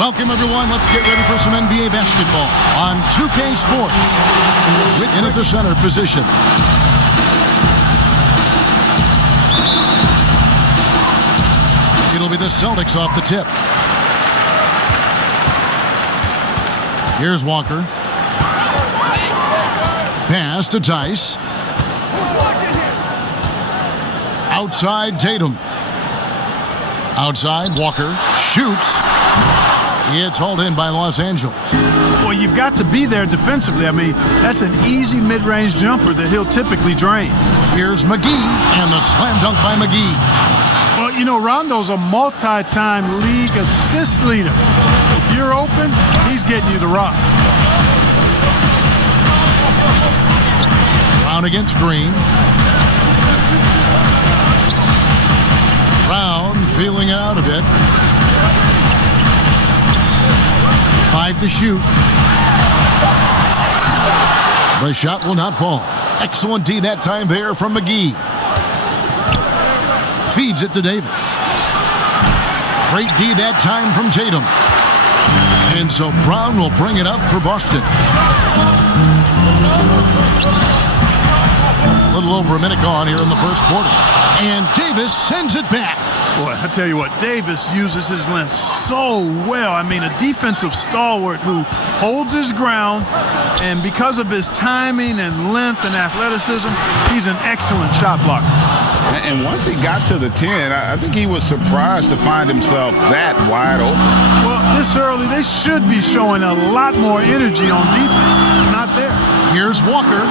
Welcome, everyone. Let's get ready for some NBA basketball on 2K Sports. In at the center position. It'll be the Celtics off the tip. Here's Walker. Pass to Tice. Outside Tatum. Outside Walker. Shoots. It's hauled in by Los Angeles. Well, you've got to be there defensively. I mean, that's an easy mid-range jumper that he'll typically drain. Here's McGee, and the slam dunk by McGee. Well, you know, Rondo's a multi-time league assist leader. If you're open, he's getting you the rock. Brown against Green. Brown feeling it out a bit. 5 to shoot. The shot will not fall. Excellent D that time there from McGee. Feeds it to Davis. Great D that time from Tatum. And so Brown will bring it up for Boston. A little over a minute gone here in the first quarter. And Davis sends it back. Boy, I tell you what, Davis uses his length so well. I mean, a defensive stalwart who holds his ground, and because of his timing and length and athleticism, he's an excellent shot blocker. And once he got to the 10, I think he was surprised to find himself that wide open. Well, this early, they should be showing a lot more energy on defense. It's not there. Here's Walker.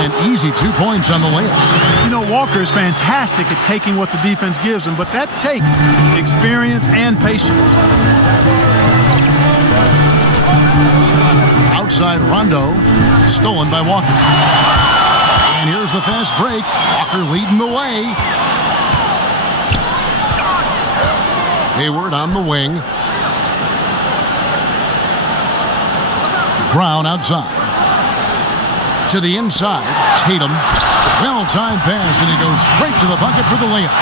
An easy 2 points on the layup. You know, Walker is fantastic at taking what the defense gives him, but that takes experience and patience. Outside Rondo. Stolen by Walker. And here's the fast break. Walker leading the way. Hayward on the wing. Brown outside. To the inside. Tatum. Well-timed pass, and he goes straight to the bucket for the layup.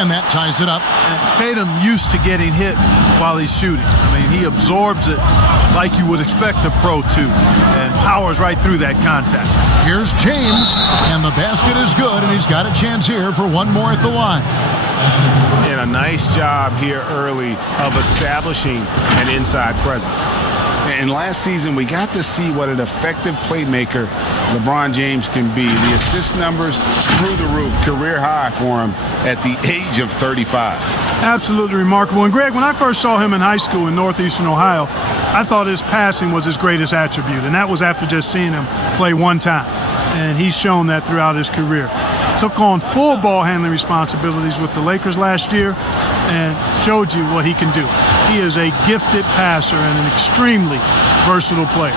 And that ties it up. And Tatum used to getting hit while he's shooting. I mean, he absorbs it like you would expect a pro to, and powers right through that contact. Here's James, and the basket is good, and he's got a chance here for one more at the line. And a nice job here early of establishing an inside presence. And last season, we got to see what an effective playmaker LeBron James can be. The assist numbers through the roof, career high for him at the age of 35. Absolutely remarkable. And Greg, when I first saw him in high school in northeastern Ohio, I thought his passing was his greatest attribute, and that was after just seeing him play one time. And he's shown that throughout his career. Took on full ball handling responsibilities with the Lakers last year and showed you what he can do. He is a gifted passer and an extremely versatile player.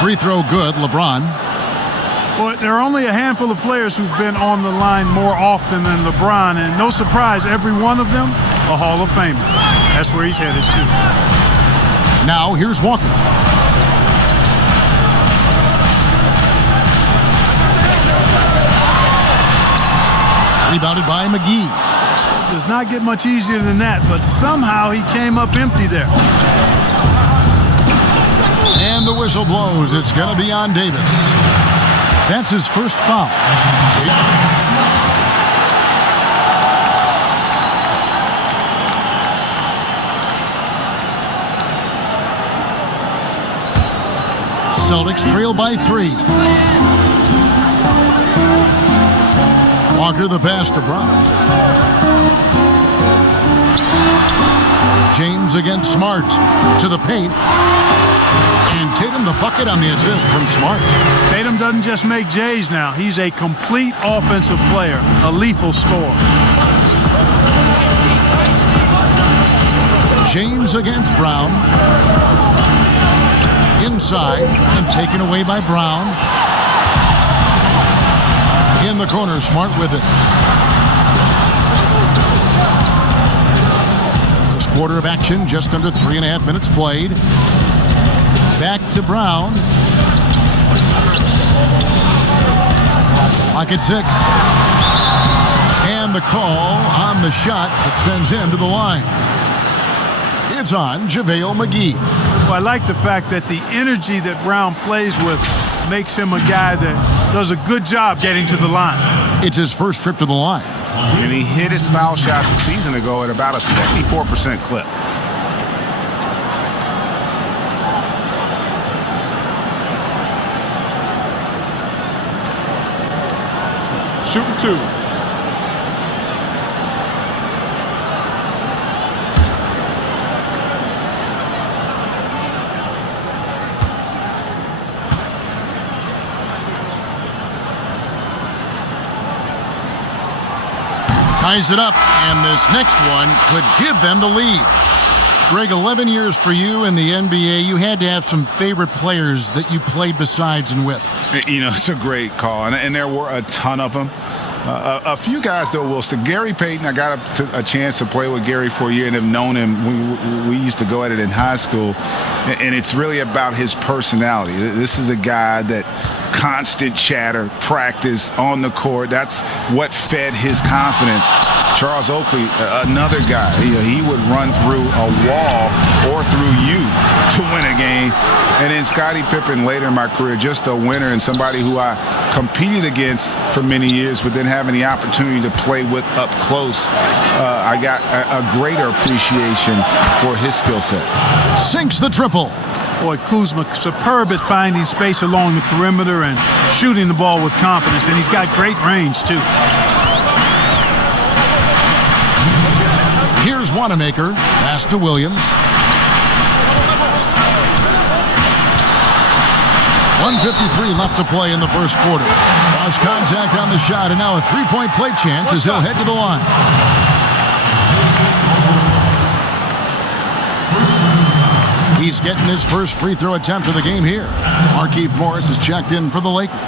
Free throw good, LeBron. Well, there are only a handful of players who've been on the line more often than LeBron, and no surprise, every one of them a Hall of Famer. That's where he's headed to. Now here's Walker. Rebounded by McGee. Does not get much easier than that, but somehow he came up empty there. And the whistle blows. It's going to be on Davis. That's his first foul. Celtics trail by 3. Walker the pass to Brown. James against Smart to the paint. And Tatum the bucket on the assist from Smart. Tatum doesn't just make J's now. He's a complete offensive player, a lethal scorer. James against Brown. Inside and taken away by Brown. In the corner, Smart with it. First quarter of action, just under 3.5 minutes played. Back to Brown. Clock at 6. And And the call on the shot that sends him to the line. It's on JaVale McGee. Well, I like the fact that the energy that Brown plays with makes him a guy that does a good job getting to the line. It's his first trip to the line. And he hit his foul shots a season ago at about a 74% clip. Shooting two. Ties it up, and this next one could give them the lead. Greg, 11 years for you in the NBA. You had to have some favorite players that you played besides and with. You know, it's a great call, and there were a ton of them. A few guys, though, will stick. Gary Payton, I got a chance to play with Gary for a year and have known him. We used to go at it in high school, and it's really about his personality. This is a guy that constant chatter, practice on the court. That's what fed his confidence. Charles Oakley, another guy, he would run through a wall or through you to win a game. And then Scottie Pippen later in my career, just a winner and somebody who I competed against for many years, but then having the opportunity to play with up close, I got a greater appreciation for his skill set. Sinks the triple. Boy, Kuzma, superb at finding space along the perimeter and shooting the ball with confidence, and he's got great range, too. Here's Wanamaker. Pass to Williams. 1:53 left to play in the first quarter. Lost contact on the shot, and now a three-point play chance as he'll head to the line. He's getting his first free throw attempt of the game here. Markieff Morris is checked in for the Lakers.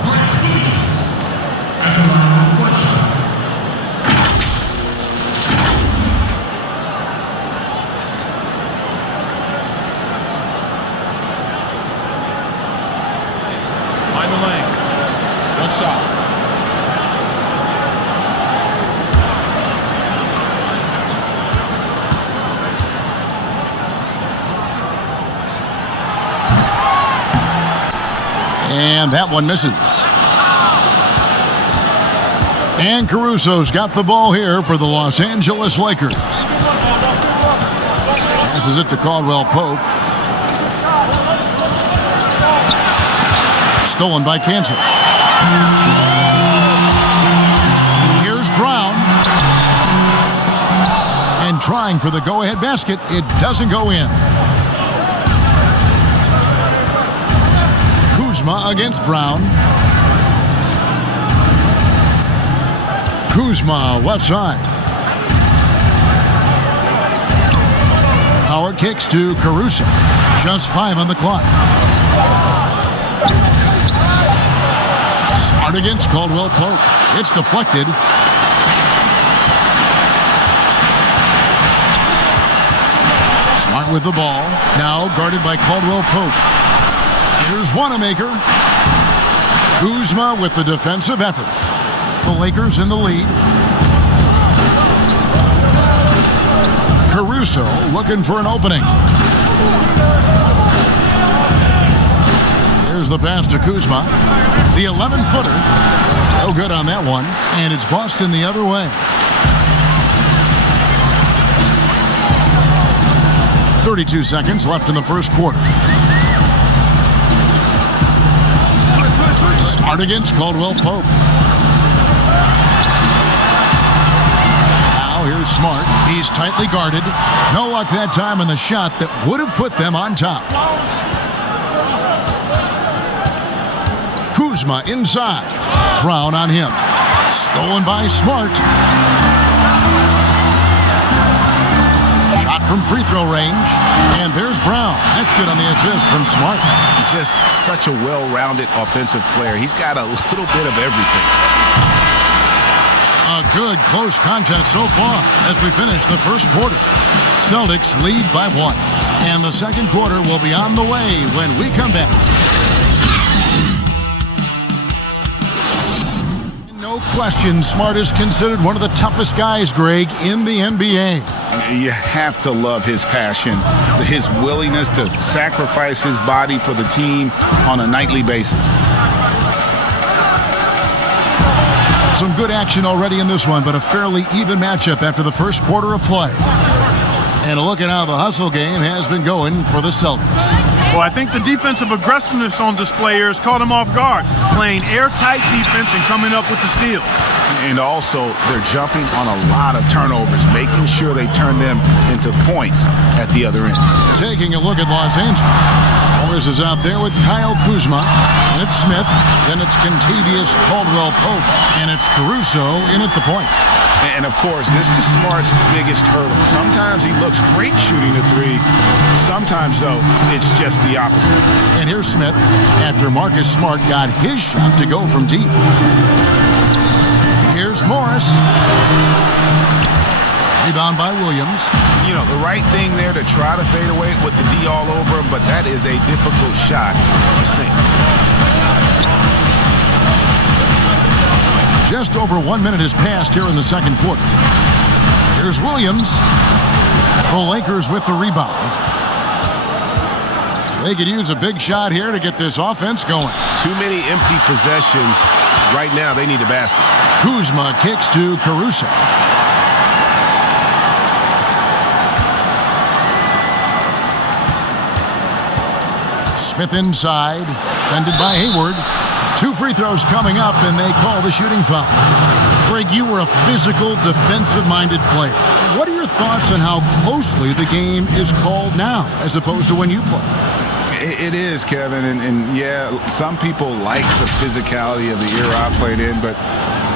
Find the lane. One shot. And that one misses. And Caruso's got the ball here for the Los Angeles Lakers. Passes it to Caldwell Pope. Stolen by Kansas. Here's Brown. And trying for the go-ahead basket. It doesn't go in. Kuzma against Brown. Kuzma left side. Power kicks to Caruso. Just 5 on the clock. Smart against Caldwell Pope. It's deflected. Smart with the ball. Now guarded by Caldwell Pope. Here's Wanamaker. Kuzma with the defensive effort. The Lakers in the lead. Caruso looking for an opening. Here's the pass to Kuzma. The 11-footer. No good on that one. And it's Boston the other way. 32 seconds left in the first quarter. Smart against Caldwell Pope. Now here's Smart. He's tightly guarded. No luck that time on the shot that would have put them on top. Kuzma inside. Brown on him. Stolen by Smart. Shot from free throw range. And there's Brown. That's good on the assist from Smart. Just such a well-rounded offensive player. He's got a little bit of everything. A good close contest so far as we finish the first quarter. Celtics lead by 1. And the second quarter will be on the way when we come back. No question, Smart is considered one of the toughest guys, Greg, in the NBA. You have to love his passion, his willingness to sacrifice his body for the team on a nightly basis. Some good action already in this one, but a fairly even matchup after the first quarter of play. And a look at how the hustle game has been going for the Celtics. Well, I think the defensive aggressiveness on display here has caught him off guard, playing airtight defense and coming up with the steal. And also, they're jumping on a lot of turnovers, making sure they turn them into points at the other end. Taking a look at Los Angeles. Morris is out there with Kyle Kuzma, and it's Smith, then it's Kentavious Caldwell-Pope, and it's Caruso in at the point. And, of course, this is Smart's biggest hurdle. Sometimes he looks great shooting the three. Sometimes, though, it's just the opposite. And here's Smith after Marcus Smart got his shot to go from deep. Here's Morris. Rebound by Williams. You know, the right thing there to try to fade away with the D all over him, but that is a difficult shot to sink. Just over 1 minute has passed here in the second quarter. Here's Williams. The Lakers with the rebound. They could use a big shot here to get this offense going. Too many empty possessions. Right now, they need a basket. Kuzma kicks to Caruso. Smith inside, defended by Hayward. 2 free throws coming up, and they call the shooting foul. Greg, you were a physical, defensive-minded player. What are your thoughts on how closely the game is called now, as opposed to when you played? It is, Kevin, and yeah, some people like the physicality of the era I played in, but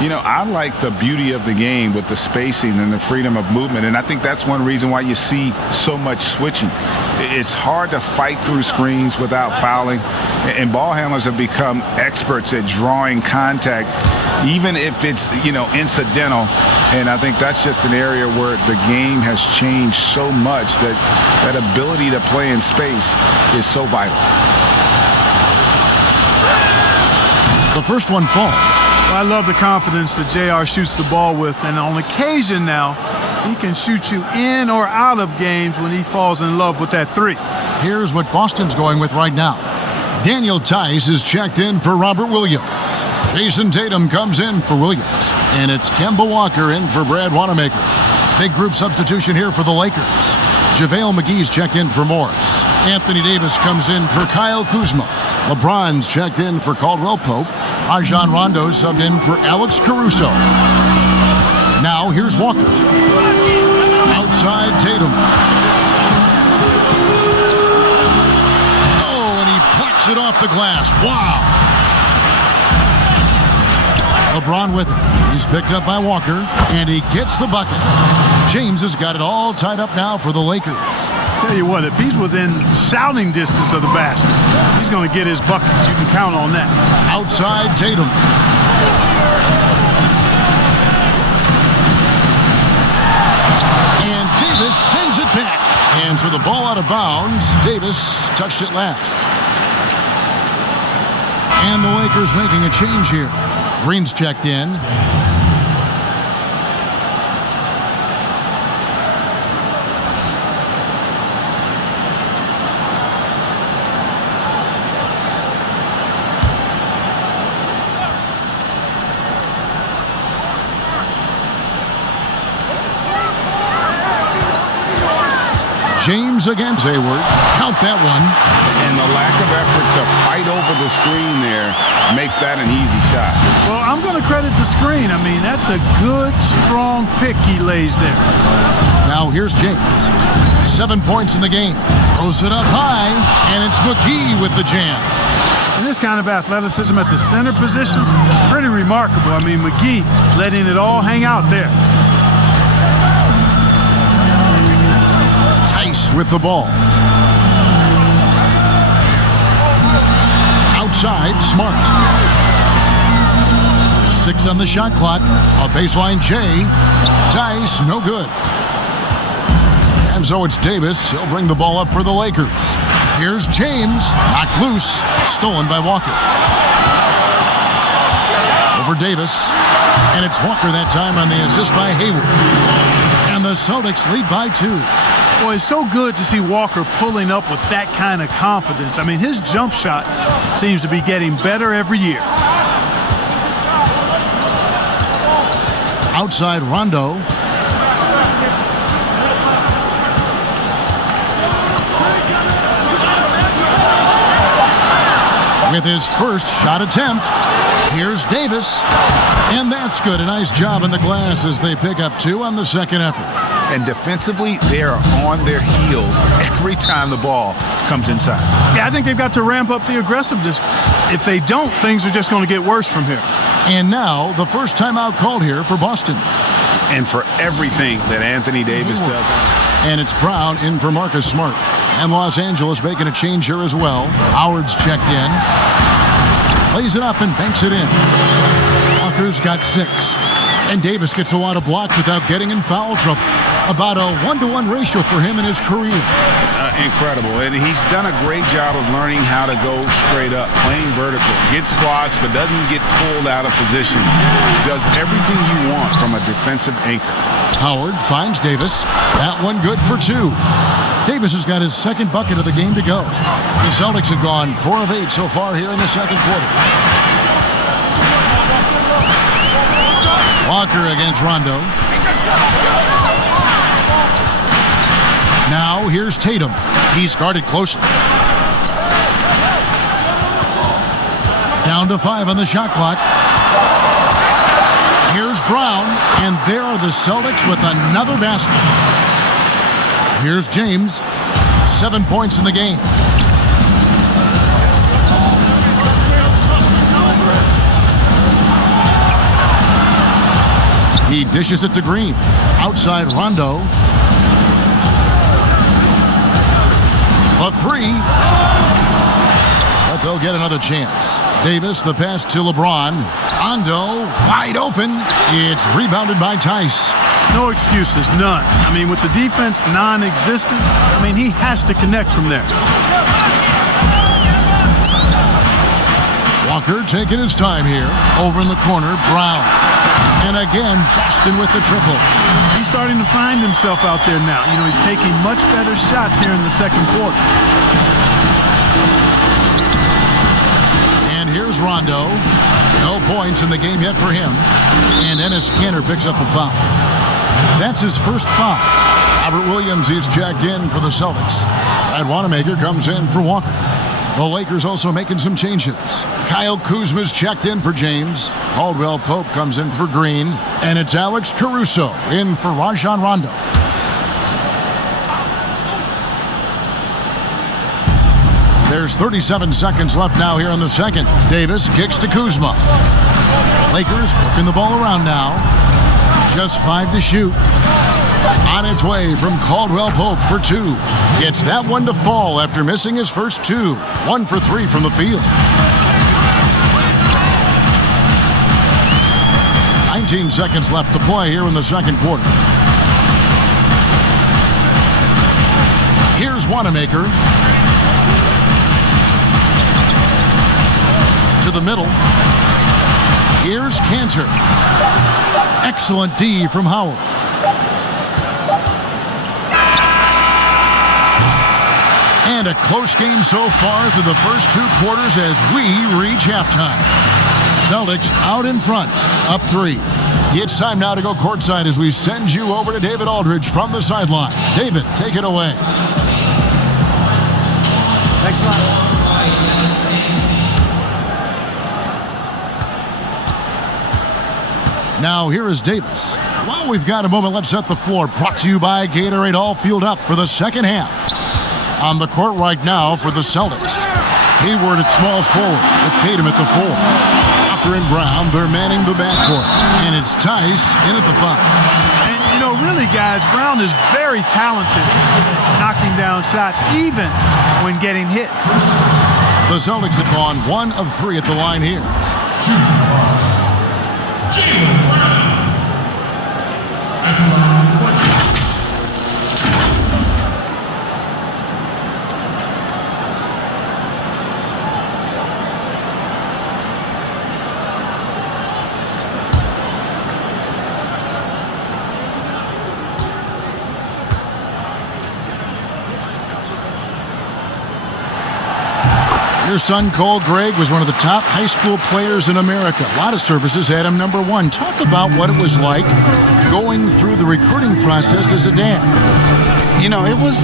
you know, I like the beauty of the game with the spacing and the freedom of movement, and I think that's one reason why you see so much switching. It's hard to fight through screens without fouling, and ball handlers have become experts at drawing contact, even if it's, you know, incidental, and I think that's just an area where the game has changed so much that that ability to play in space is so vital. The first one falls. Well, I love the confidence that JR shoots the ball with, and on occasion now, he can shoot you in or out of games when he falls in love with that three. Here's what Boston's going with right now. Daniel Tice is checked in for Robert Williams. Jason Tatum comes in for Williams. And it's Kemba Walker in for Brad Wanamaker. Big group substitution here for the Lakers. JaVale McGee's checked in for Morris. Anthony Davis comes in for Kyle Kuzma. LeBron's checked in for Caldwell-Pope. Rajon Rondo subbed in for Alex Caruso. Now here's Walker. Outside Tatum. Oh, and he plucks it off the glass. Wow. LeBron with it. He's picked up by Walker, and he gets the bucket. James has got it all tied up now for the Lakers. Tell you what, if he's within shouting distance of the basket, he's going to get his buckets. You can count on that. Outside Tatum. And Davis sends it back. And for the ball out of bounds, Davis touched it last. And the Lakers making a change here. Green's checked in. James against Hayward. Count that one. And the lack of effort to fight over the screen there makes that an easy shot. Well, I'm going to credit the screen. I mean, that's a good, strong pick he lays there. Now here's James. 7 points in the game. Throws it up high, and it's McGee with the jam. And this kind of athleticism at the center position, pretty remarkable. I mean, McGee letting it all hang out there. With the ball. Outside, Smart. 6 on the shot clock. A baseline J. Tice, no good. And so it's Davis. He'll bring the ball up for the Lakers. Here's James. Knocked loose. Stolen by Walker. Over Davis. And it's Walker that time on the assist by Hayward. And the Celtics lead by 2. Boy, it's so good to see Walker pulling up with that kind of confidence. I mean, his jump shot seems to be getting better every year. Outside Rondo. With his first shot attempt, here's Davis. And that's good. A nice job in the glass as they pick up 2 on the second effort. And defensively, they are on their heels every time the ball comes inside. Yeah, I think they've got to ramp up the aggressiveness. If they don't, things are just going to get worse from here. And now, the first timeout called here for Boston. And for everything that Anthony Davis does. And it's Brown in for Marcus Smart. And Los Angeles making a change here as well. Howard's checked in. Lays it up and banks it in. Walker's got 6. And Davis gets a lot of blocks without getting in foul trouble. About a 1-to-1 ratio for him in his career. Incredible. And he's done a great job of learning how to go straight up, playing vertical. Gets blocks, but doesn't get pulled out of position. Does everything you want from a defensive anchor. Howard finds Davis. That one good for 2. Davis has got his second bucket of the game to go. The Celtics have gone 4 of 8 so far here in the second quarter. Walker against Rondo. Now here's Tatum. He's guarded closely. Down to 5 on the shot clock. Here's Brown, and there are the Celtics with another basket. Here's James. 7 points in the game. He dishes it to Green. Outside Rondo. A 3. But they'll get another chance. Davis, the pass to LeBron. Rondo, wide open. It's rebounded by Tice. No excuses, none. I mean, with the defense non-existent, he has to connect from there. Walker taking his time here. Over in the corner, Brown. And again, Boston with the triple. He's starting to find himself out there now. He's taking much better shots here in the second quarter. And here's Rondo. No points in the game yet for him. And Enes Kanter picks up the foul. That's his first foul. Robert Williams, he's checked in for the Celtics. Brad Wanamaker comes in for Walker. The Lakers also making some changes. Kyle Kuzma's checked in for James. Caldwell Pope comes in for Green. And it's Alex Caruso in for Rajon Rondo. There's 37 seconds left now here in the second. Davis kicks to Kuzma. Lakers working the ball around now. Just 5 to shoot. On its way from Caldwell Pope for 2. Gets that one to fall after missing his first 2. 1 for 3 from the field. 19 seconds left to play here in the second quarter. Here's Wanamaker. To the middle. Here's Kanter. Excellent D from Howard. And a close game so far through the first 2 quarters as we reach halftime. Celtics out in front, up 3. It's time now to go courtside as we send you over to David Aldridge from the sideline. David, take it away. Thanks a lot. Now here is Davis. While we've got a moment, let's set the floor. Brought to you by Gatorade, all fueled up for the second half. On the court right now for the Celtics. Hayward at small forward with Tatum at the 4. Walker and Brown, they're manning the backcourt. And it's Tice in at the 5. And, really, guys, Brown is very talented knocking down shots, even when getting hit. The Celtics have gone 1 of 3 at the line here. Your son, Cole Gregg, was one of the top high school players in America. A lot of services had him #1. Talk about what it was like going through the recruiting process as a dad. You know, it was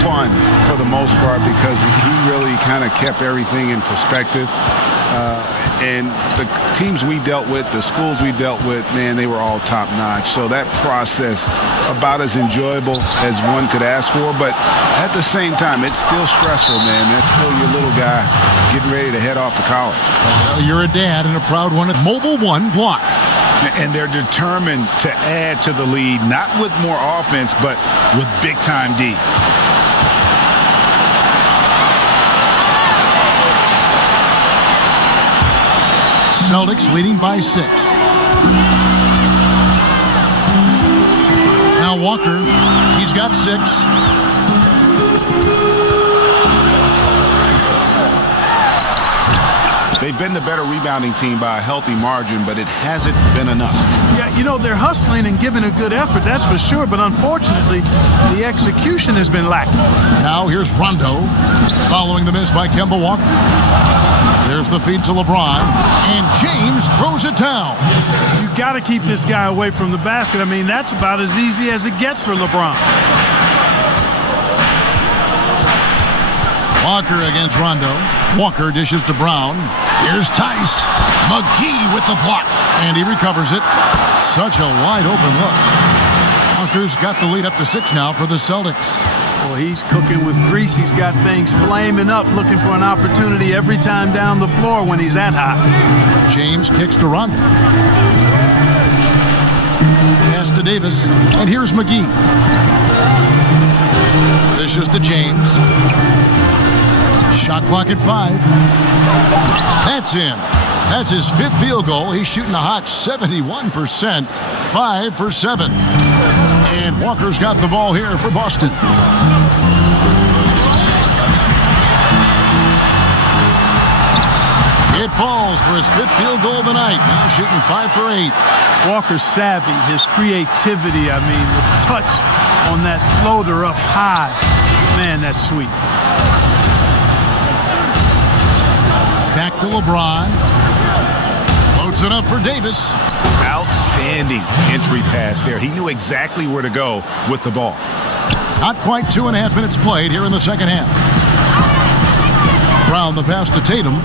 fun for the most part because he really kind of kept everything in perspective. And the teams we dealt with, the schools we dealt with, man, they were all top-notch. So that process, about as enjoyable as one could ask for. But at the same time, it's still stressful, man. That's still your little guy getting ready to head off to college. Well, you're a dad and a proud one at Mobile One block. And they're determined to add to the lead, not with more offense, but with big-time D. Celtics leading by 6. Now Walker, he's got 6. They've been the better rebounding team by a healthy margin, but it hasn't been enough. Yeah, you know, they're hustling and giving a good effort, that's for sure, but unfortunately, the execution has been lacking. Now here's Rondo, following the miss by Kemba Walker. There's the feed to LeBron, and James throws it down. You got to keep this guy away from the basket. I mean, that's about as easy as it gets for LeBron. Walker against Rondo. Walker dishes to Brown. Here's Tice. McGee with the block, and he recovers it. Such a wide open look. Walker's got the lead up to 6 now for the Celtics. Well, he's cooking with grease. He's got things flaming up, looking for an opportunity every time down the floor when he's that hot. James kicks to Rondo. Pass to Davis, and here's McGee. Dishes to James. Shot clock at 5. That's in. That's his 5th field goal. He's shooting a hot 71%. 5 for 7. And Walker's got the ball here for Boston. It falls for his 5th field goal of the night. Now shooting 5 for 8. Walker's savvy, his creativity, I mean, the touch on that floater up high. Man, that's sweet. Back to LeBron. Loads it up for Davis. Outstanding entry pass there. He knew exactly where to go with the ball. Not quite 2.5 minutes played here in the second half. Brown the pass to Tatum.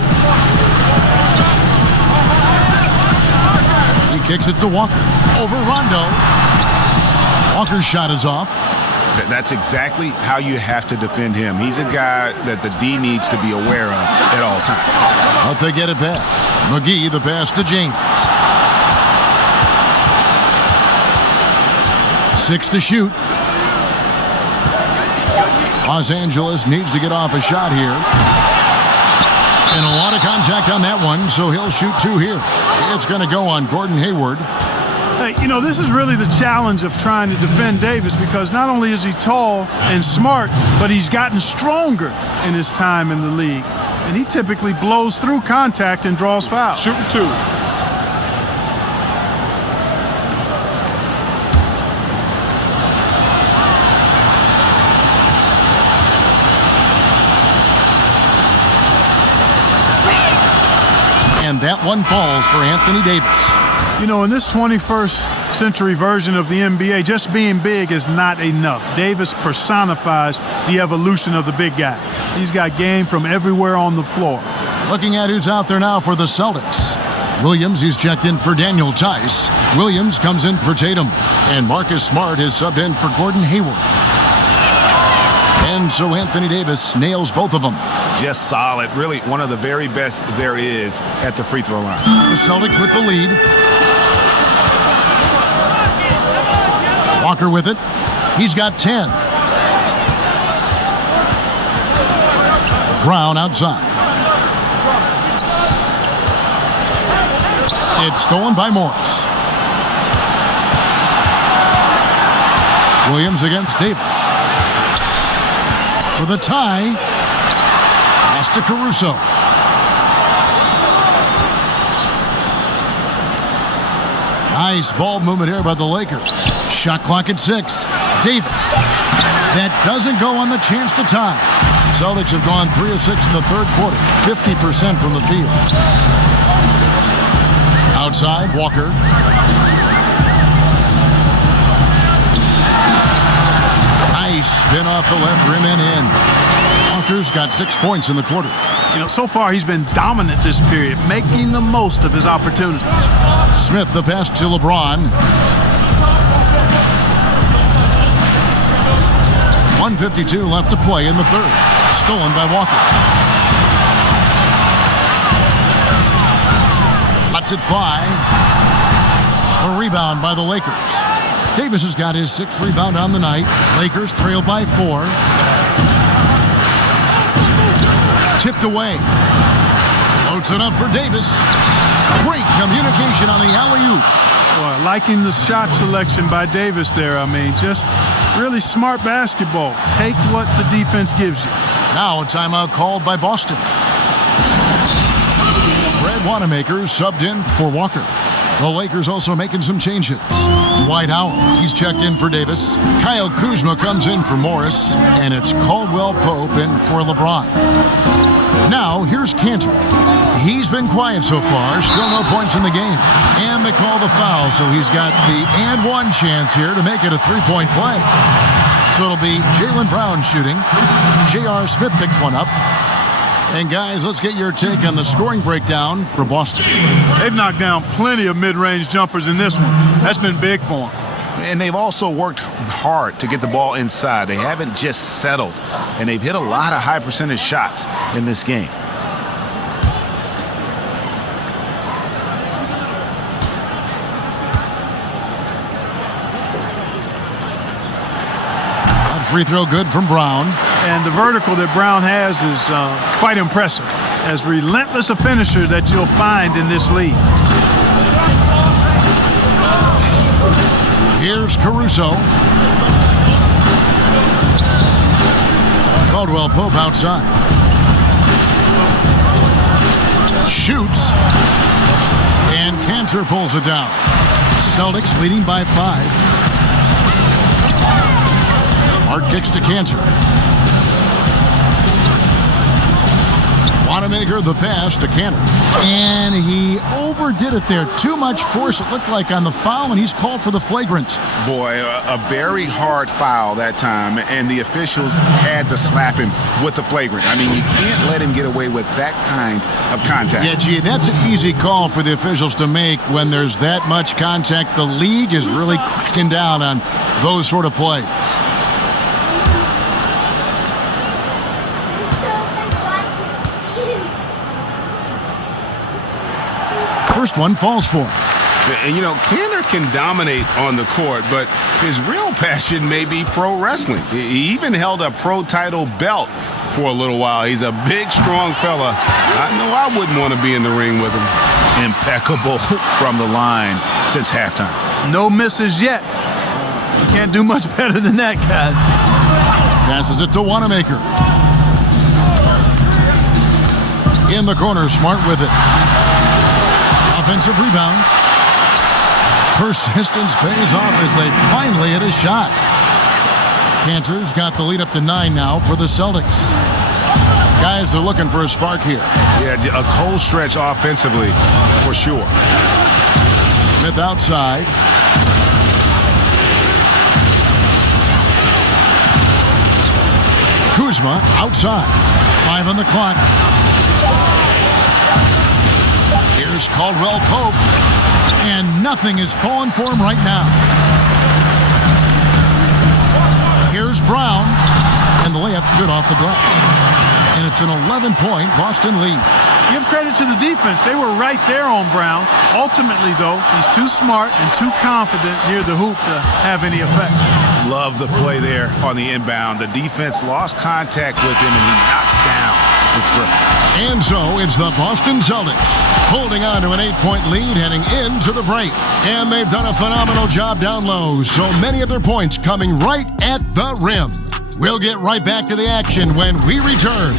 He kicks it to Walker. Over Rondo. Walker's shot is off. That's exactly how you have to defend him. He's a guy that the D needs to be aware of at all times. But they get it back. McGee the pass to James. 6 to shoot. Los Angeles needs to get off a shot here. And a lot of contact on that one, so he'll shoot 2 here. It's going to go on Gordon Hayward. Hey, you know, this is really the challenge of trying to defend Davis because not only is he tall and smart, but he's gotten stronger in his time in the league. And he typically blows through contact and draws fouls. Shooting 2. And that one falls for Anthony Davis. You know, in this 21st century version of the NBA, just being big is not enough. Davis personifies the evolution of the big guy. He's got game from everywhere on the floor. Looking at who's out there now for the Celtics. Williams, he's checked in for Daniel Tice. Williams comes in for Tatum. And Marcus Smart is subbed in for Gordon Hayward. And so Anthony Davis nails both of them. Just solid. Really one of the very best there is at the free throw line. The Celtics with the lead. Walker with it. He's got 10. Brown outside. It's stolen by Morris. Williams against Davis. For the tie. Pass to Caruso. Nice ball movement here by the Lakers. Shot clock at 6. Davis. That doesn't go on the chance to tie. Celtics have gone 3 of 6 in the third quarter, 50% from the field. Outside, Walker. Nice spin off the left rim and in. Walker's got 6 points in the quarter. So far he's been dominant this period, making the most of his opportunities. Smith the pass to LeBron. 1:52 left to play in the third. Stolen by Walker. Lets it fly. A rebound by the Lakers. Davis has got his 6th rebound on the night. Lakers trail by 4. Tipped away. Loads it up for Davis. Great communication on the alley-oop. Boy, liking the shot selection by Davis there. Just really smart basketball. Take what the defense gives you. Now a timeout called by Boston. Brad Wanamaker subbed in for Walker. The Lakers also making some changes. Dwight Howard, he's checked in for Davis. Kyle Kuzma comes in for Morris. And it's Caldwell Pope in for LeBron. Now, here's Cantor. He's been quiet so far. Still no points in the game. And they call the foul, so he's got the and one chance here to make it a 3-point play. So it'll be Jaylen Brown shooting. J.R. Smith picks one up. And guys, let's get your take on the scoring breakdown for Boston. They've knocked down plenty of mid-range jumpers in this one. That's been big for them. And they've also worked hard to get the ball inside. They haven't just settled. And they've hit a lot of high percentage shots in this game. That free throw good from Brown. And the vertical that Brown has is quite impressive. As relentless a finisher that you'll find in this league. Here's Caruso. Caldwell Pope outside. Shoots. And Cantor pulls it down. Celtics leading by 5. Smart kicks to Cantor. Wanamaker the pass to Cantor. And he overdid it there. Too much force, it looked like, on the foul, and he's called for the flagrant. Boy, a very hard foul that time, and the officials had to slap him with the flagrant. You can't let him get away with that kind of contact. Yeah, gee, that's an easy call for the officials to make when there's that much contact. The league is really cracking down on those sort of plays. First one falls for him. And Cantor can dominate on the court, but his real passion may be pro wrestling. He even held a pro title belt for a little while. He's a big, strong fella. I know I wouldn't want to be in the ring with him. Impeccable from the line since halftime. No misses yet. You can't do much better than that, guys. Passes it to Wanamaker. In the corner, Smart with it. Offensive rebound. Persistence pays off as they finally hit a shot. Cantor's got the lead up to 9 now for the Celtics. Guys are looking for a spark here. Yeah, a cold stretch offensively for sure. Smith outside. Kuzma outside. 5 on the clock. Here's Caldwell Pope, and nothing is falling for him right now. Here's Brown, and the layup's good off the glass. And it's an 11-point Boston lead. Give credit to the defense. They were right there on Brown. Ultimately, though, he's too smart and too confident near the hoop to have any effect. Love the play there on the inbound. The defense lost contact with him, and he knocks down the triple. And so it's the Boston Celtics holding on to an 8-point lead heading into the break. And they've done a phenomenal job down low, so many of their points coming right at the rim. We'll get right back to the action when we return.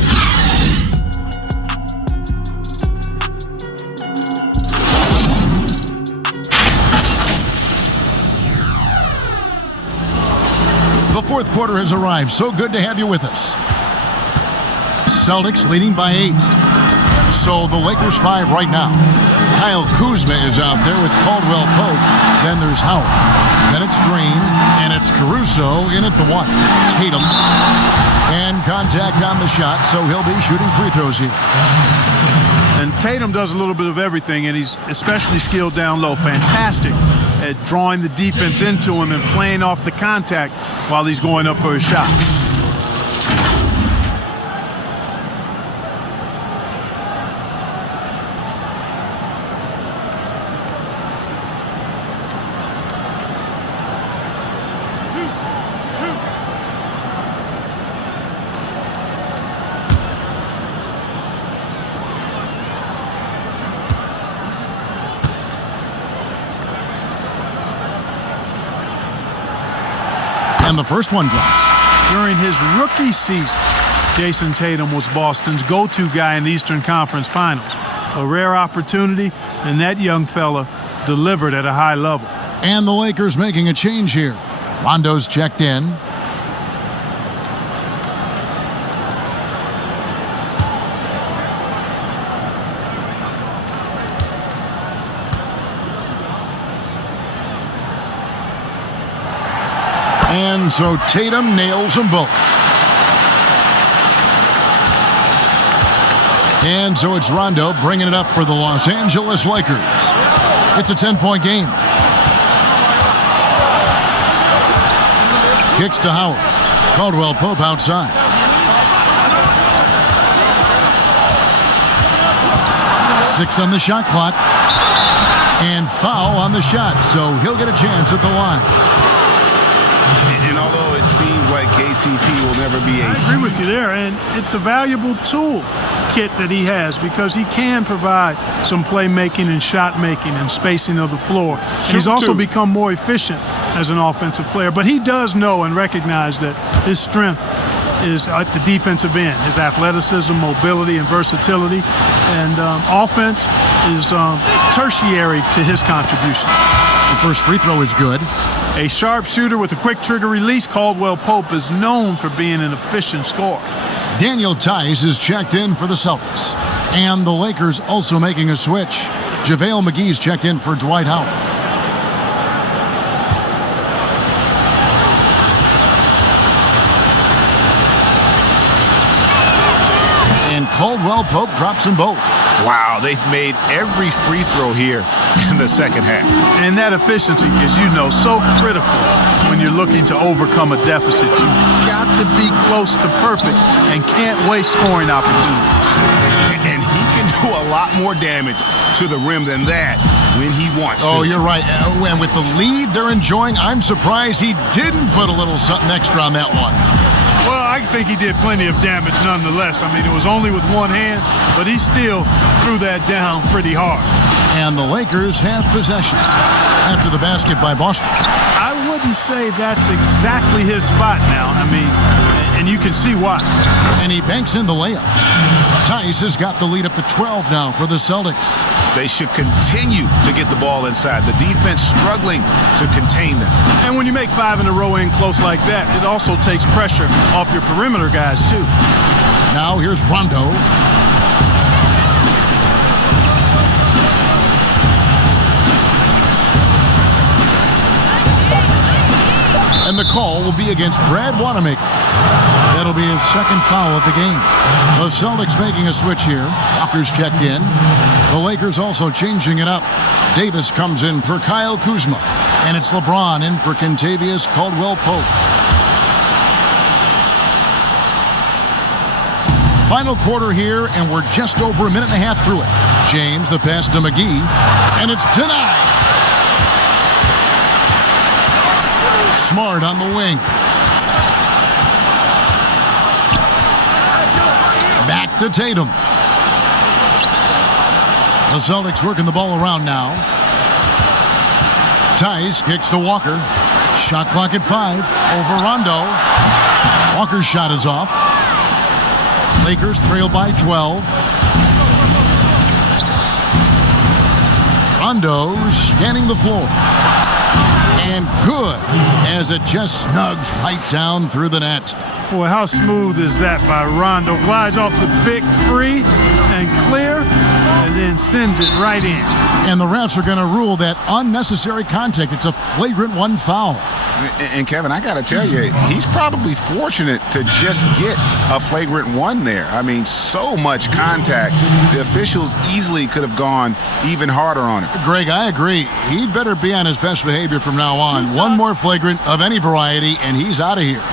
The fourth quarter has arrived. So good to have you with us. Celtics leading by 8. So the Lakers 5 right now. Kyle Kuzma is out there with Caldwell Pope. Then there's Howard. Then it's Green. And it's Caruso in at the 1. Tatum. And contact on the shot, so he'll be shooting free throws here. And Tatum does a little bit of everything, and he's especially skilled down low. Fantastic at drawing the defense into him and playing off the contact while he's going up for a shot. And the first one drops. During his rookie season, Jason Tatum was Boston's go-to guy in the Eastern Conference Finals. A rare opportunity, and that young fella delivered at a high level. And the Lakers making a change here. Rondo's checked in. And so Tatum nails them both. And so it's Rondo bringing it up for the Los Angeles Lakers. It's a 10-point game. Kicks to Howard. Caldwell Pope outside. Six on the shot clock. And foul on the shot, so he'll get a chance at the line. And although it seems like KCP will never be I agree with you there, and it's a valuable tool kit that he has because he can provide some playmaking and shot making and spacing of the floor. And he's also become more efficient as an offensive player, but he does know and recognize that his strength is at the defensive end, his athleticism, mobility, and versatility, and offense is tertiary to his contribution. The first free throw is good. A sharp shooter with a quick trigger release, Caldwell Pope is known for being an efficient scorer. Daniel Tice is checked in for the Celtics. And the Lakers also making a switch. JaVale McGee's checked in for Dwight Howard. And Caldwell Pope drops them both. Wow, they've made every free throw here in the second half. And that efficiency, as you know, so critical when you're looking to overcome a deficit. You've got to be close to perfect and can't waste scoring opportunities. And he can do a lot more damage to the rim than that when he wants to. Oh, you're right. And with the lead they're enjoying, I'm surprised he didn't put a little something extra on that one. Well, I think he did plenty of damage nonetheless. I mean, it was only with one hand, but he still threw that down pretty hard. And the Lakers have possession after the basket by Boston. I wouldn't say that's exactly his spot now. I mean, and you can see why. And he banks in the layup. Tice has got the lead up to 12 now for the Celtics. They should continue to get the ball inside. The defense struggling to contain them. And when you make 5 in a row in close like that, it also takes pressure off your perimeter guys, too. Now here's Rondo. And the call will be against Brad Wanamaker. That'll be his second foul of the game. The Celtics making a switch here. Walker's checked in. The Lakers also changing it up. Davis comes in for Kyle Kuzma. And it's LeBron in for Kentavious Caldwell-Pope. Final quarter here, and we're just over a minute and a half through it. James, the pass to McGee, and it's denied. Smart on the wing. Back to Tatum. The Celtics working the ball around now. Tice kicks to Walker. Shot clock at 5. Over Rondo. Walker's shot is off. Lakers trail by 12. Rondo scanning the floor. And good, as it just snugs right down through the net. Boy, how smooth is that by Rondo? Glides off the pick free and clear, and then sends it right in. And the refs are going to rule that unnecessary contact. It's a flagrant one foul. And Kevin, I got to tell you, he's probably fortunate to just get a flagrant one there. I mean, so much contact. The officials easily could have gone even harder on him. Greg, I agree. He'd better be on his best behavior from now on. One more flagrant of any variety, and he's out of here.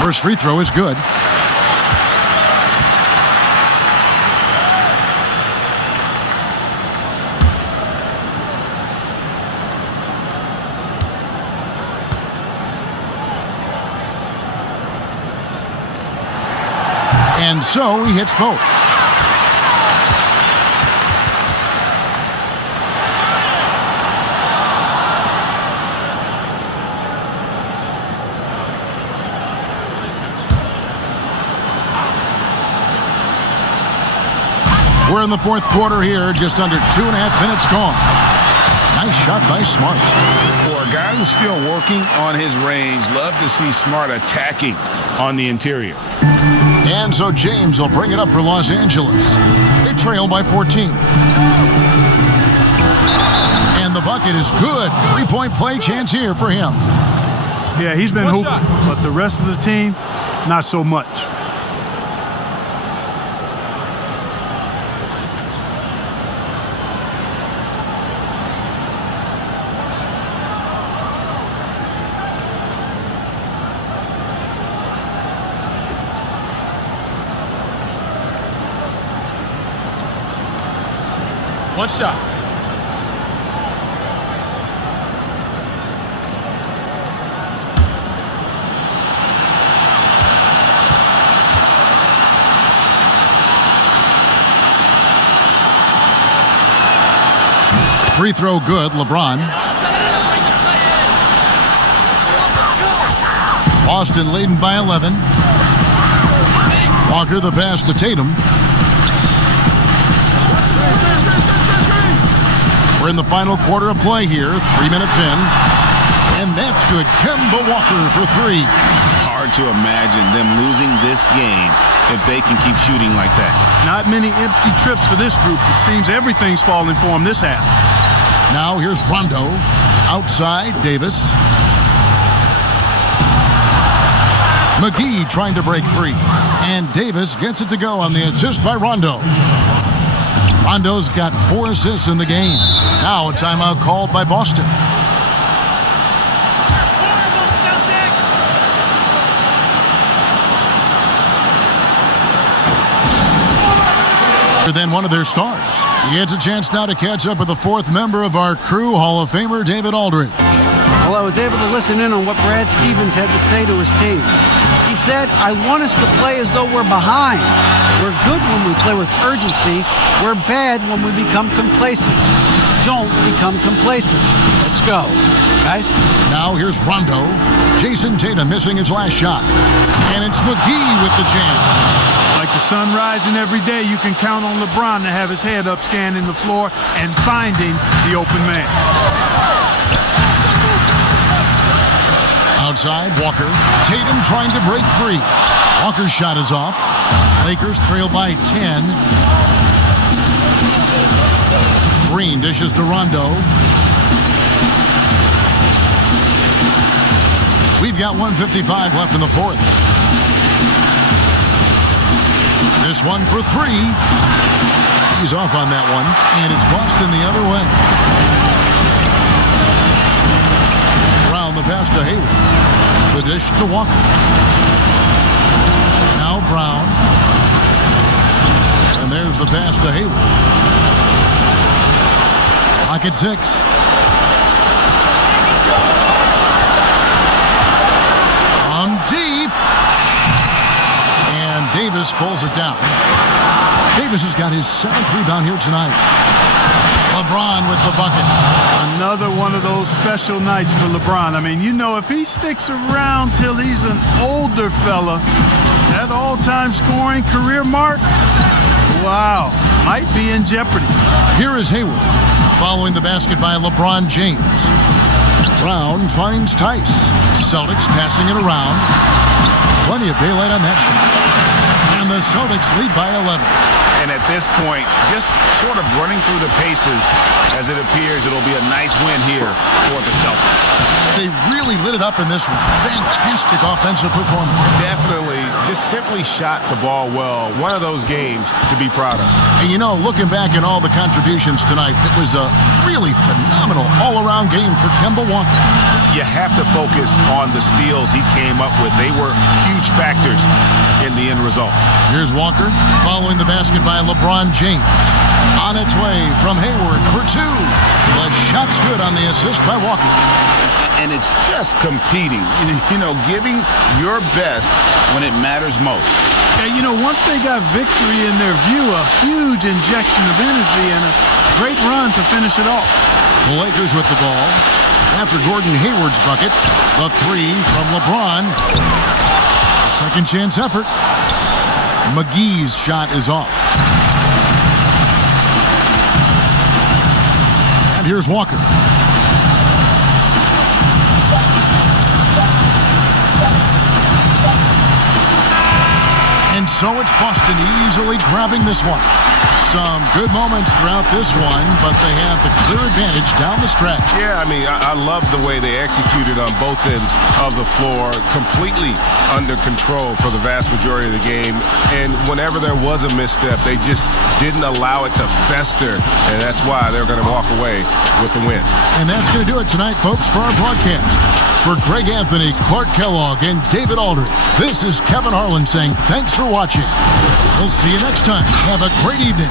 First free throw is good. And so he hits both. We're in the fourth quarter here, just under 2.5 minutes gone. Nice shot by Smart. For a guy who's still working on his range, love to see Smart attacking on the interior. And so James will bring it up for Los Angeles. They trail by 14. And the bucket is good. 3-point play chance here for him. Yeah, he's been hooping, but the rest of the team, not so much. One shot. Free throw good, LeBron. Boston leading by 11. Walker the pass to Tatum. We're in the final quarter of play here, 3 minutes in. And that's good. Kemba Walker for three. Hard to imagine them losing this game if they can keep shooting like that. Not many empty trips for this group. It seems everything's falling for them this half. Now here's Rondo. Outside, Davis. McGee trying to break free. And Davis gets it to go on the assist by Rondo. Rondo's got 4 assists in the game. Now a timeout called by Boston. Than one of their stars. He gets a chance now to catch up with the 4th member of our crew, Hall of Famer David Aldridge. Well, I was able to listen in on what Brad Stevens had to say to his team. He said, I want us to play as though we're behind. We're good when we play with urgency. We're bad when we become complacent. Don't become complacent. Let's go, guys. Now here's Rondo. Jason Tatum missing his last shot. And it's McGee with the jam. Like the sun rising every day, you can count on LeBron to have his head up scanning the floor and finding the open man. Outside, Walker. Tatum trying to break free. Walker's shot is off. Lakers trail by 10. Green dishes to Rondo. We've got 1:55 left in the fourth. This one for three. He's off on that one, and it's Boston the other way. Brown the pass to Hayward. The dish to Walker. Now Brown. And there's the pass to Hayward. Clock at 6. On deep. And Davis pulls it down. Davis has got his 7th rebound here tonight. LeBron with the bucket. Another one of those special nights for LeBron. I mean, you know, if he sticks around till he's an older fella, that all-time scoring career mark, Wow, might be in jeopardy. Here is Hayward, following the basket by LeBron James. Brown finds Tice. Celtics passing it around. Plenty of daylight on that shot. And the Celtics lead by 11. And at this point, just sort of running through the paces, as it appears it'll be a nice win here for the Celtics. They really lit it up in this one. Fantastic offensive performance. Definitely just simply shot the ball well. One of those games to be proud of. And you know, looking back at all the contributions tonight, it was a really phenomenal all-around game for Kemba Walker. You have to focus on the steals he came up with. They were huge factors in the end result. Here's Walker following the basket by LeBron James. On its way from Hayward for two. The shot's good on the assist by Walker. And it's just competing, giving your best when it matters most. Yeah, once they got victory in their view, a huge injection of energy and a great run to finish it off. The Lakers with the ball. After Gordon Hayward's bucket, the three from LeBron. A second chance effort. McGee's shot is off. And here's Walker. And so it's Boston easily grabbing this one. Some good moments throughout this one, but they have the clear advantage down the stretch. Yeah, I love the way they executed on both ends of the floor, completely under control for the vast majority of the game. And whenever there was a misstep, they just didn't allow it to fester, and that's why they're going to walk away with the win. And that's going to do it tonight, folks, for our broadcast. For Greg Anthony, Clark Kellogg, and David Aldridge, this is Kevin Harlan saying thanks for watching. We'll see you next time. Have a great evening.